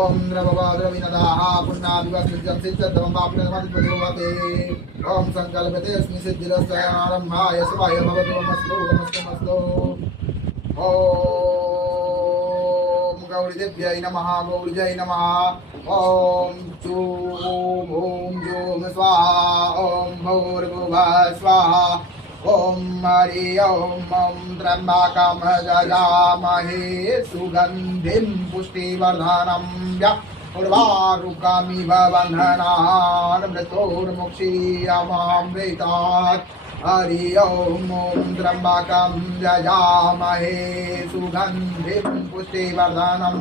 ओम द्रववाद्रविनदाः पुण्णाभिवक्तिजंसिद्धमपाप्नमधिपतिभवते ओम संकल्पते अस्मि सिद्धिरस्तयारम्भाय शिवाय भवतु नमस्तु नमस्तु ओम गौरीदेव्यै नमः गौरीजै नमः ओम जूम स्वाहा ओम भूर्भुवः स्वाहा ओम हरि ओम त्र्यंबकं यजामहे सुगंधिं पुष्टिवर्धनं उर्वारुकमिव बन्धनान् मृत्योर्मुक्षीयमामृतात् हरि ओम त्र्यंबकं यजामहे सुगंधिं पुष्टिवर्धनं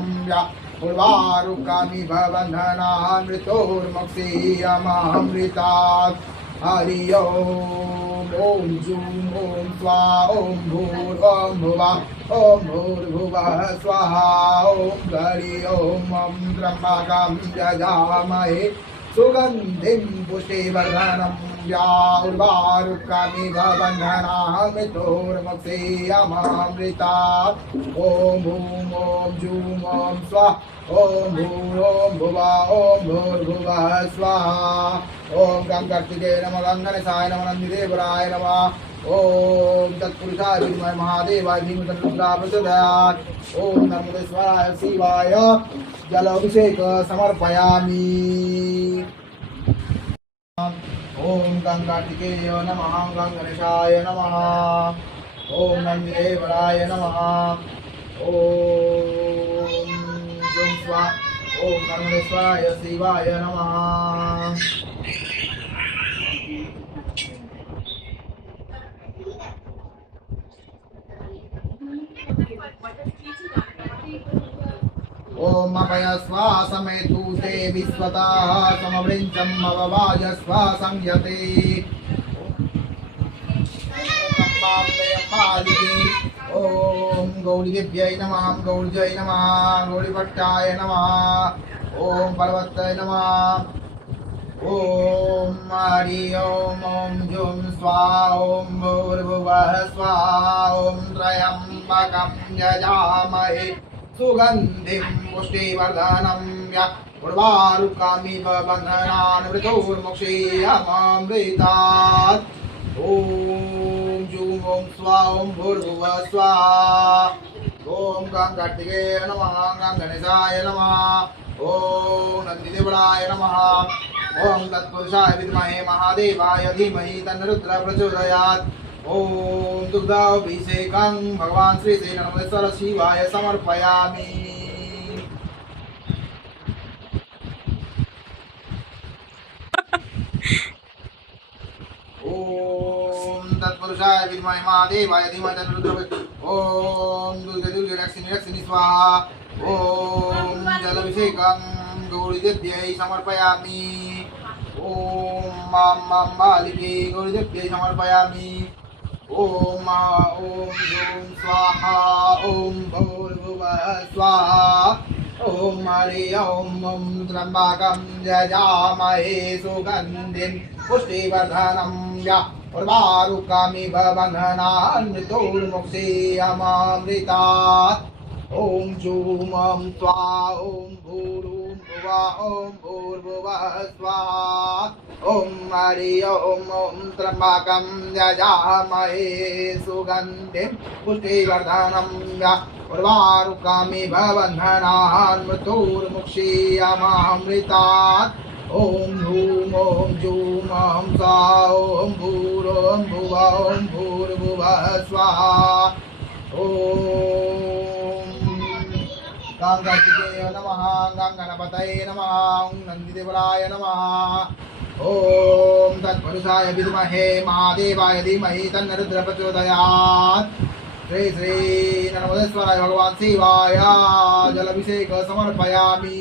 उर्वारुकमिव बन्धनान् मृत्योर्मुक्षीयमामृतात् हरि ओम जूम ओम स्वाहा ओम भूर्भुवः ओम भूर्भुवः स्वाहा ओम हरि ओम त्र्यंबकं यजामहे सुगंधिं पुष्टिवर्धनं उर्वारुकमिव बन्धनान् मृत्योर्मुक्षीयमामृतात् ओम भूम ओम जूम ओम स्वाहा ओम भूर्भुवः ओम भूर्भुवः स्वाहा ओम गं कार्तिकेय नमः गंगणेशाय नमः नंदिदेवराय नमः ओम तत्पुरुषाय विद्महे महादेवाय धीमहि तन्नो रुद्रः प्रचोदयात् ओम नमोदेश्वराय शिवाय जलाभिषेक समर्पयामि ओम गं कार्तिकेय नमः गंगणेशाय नमः ओम नंदिदेवराय नमः ओम जं स्वाहा ओम नमोदेश्वराय शिवाय नमः ओम अभय स्वासमेतु ते विश्वतः समवृञ्चं अववाजस्व संयते ओम गौरीदेव्यै नमः गौरीजै नमः गौरीभट्टाय नमः ओम पर्वताय नमः ओम हरि ओम ओम जूम स्वाहा ओम भूर्भुवः स्वाहा ओम त्र्यंबकं यजामहे सुगंधिं पुष्टिवर्धनं उर्वारुकमिव बन्धनान् मृत्योर्मुक्षीयमामृतात् ओम जूम ओम स्वाहा ओम भूर्भुवः स्वाहा ओम गं कार्तिकेय नमः गंगणेशाय नमः ओम नंदिदेवराय नमः ओम तत्पुरुषाय विद्महे महादेवाय धीमहि तन्नो रुद्रः प्रचोदयात् ओम दुग्धाभिषेकं भगवान श्री नमोदेश्वर शिवाय समर्पयामि ओम तत्पुरुषाय विद्महे महादेवाय धीमहि तन्नो रुद्रः ओम दुर्गे दुर्गे लक्ष्मी स्वाहा ओम जलाभिषेकं गौरीदेव्यै समर्पयामि ओम मां बालिके गौरीदेव्यै समर्पयामि ओम ओम जूम स्वाहा ओम भूर्भुवः स्वाहा ओम हरि ओम त्र्यंबकं यजामहे सुगंधिं पुष्टिवर्धनं उर्वारुकमिव बन्धनान् मृत्योर्मुक्षीयमामृतात् ओम जूम ओम स्वाहा ओम भूर्भुवः स्वाहा ओम हरि ओम त्र्यंबकं यजामहे सुगंधिं पुष्टिवर्धनं उर्वारुकमिव बन्धनान् मृत्योर्मुक्षीयमामृतात् ओम धूम ओम जूम ओम स्वाहा ओम भूर्भुवः स्वाहा ओम गं कार्तिकेय नमः गं गणपतये नमः ओम नंदिदेवराय नमः ओम तत्पुरुषाय विद्महे महादेवाय धीमहि तन्नो रुद्रः प्रचोदयात् श्री नमोदेश्वराय भगवान शिवाय जलाभिषेक समर्पयामि